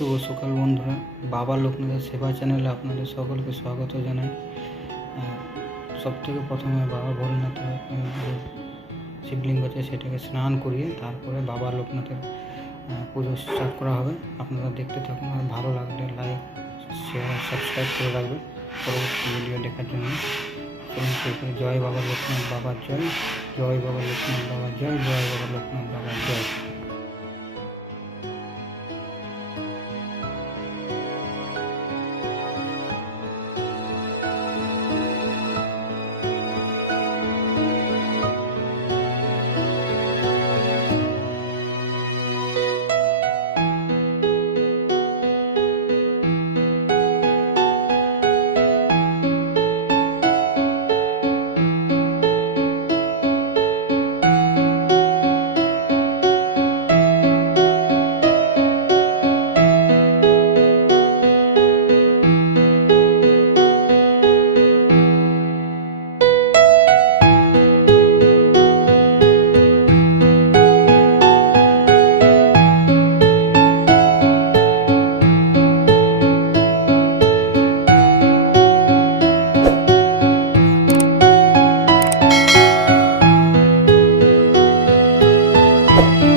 শুভ সকাল বন্ধুরা। বাবা লোকনাথের সেবা চ্যানেলে আপনাদের সকলকে স্বাগত জানাই। সব থেকে প্রথমে বাবা যে শিবলিঙ্গ আছে সেটাকে স্নান করিয়ে তারপরে বাবা লোকনাথের পুজো স্টার্ট করা হবে। আপনারা দেখতে থাকুন আর ভালো লাগলে লাইক শেয়ার সাবস্ক্রাইব করে রাখবেন পরবর্তী ভিডিও দেখার জন্য। জয় বাবা লোকনাথ বাবার জয়। জয় বাবা লোকনাথ বাবার জয়। জয় বাবা লোকনাথ বাবার জয়। Chao.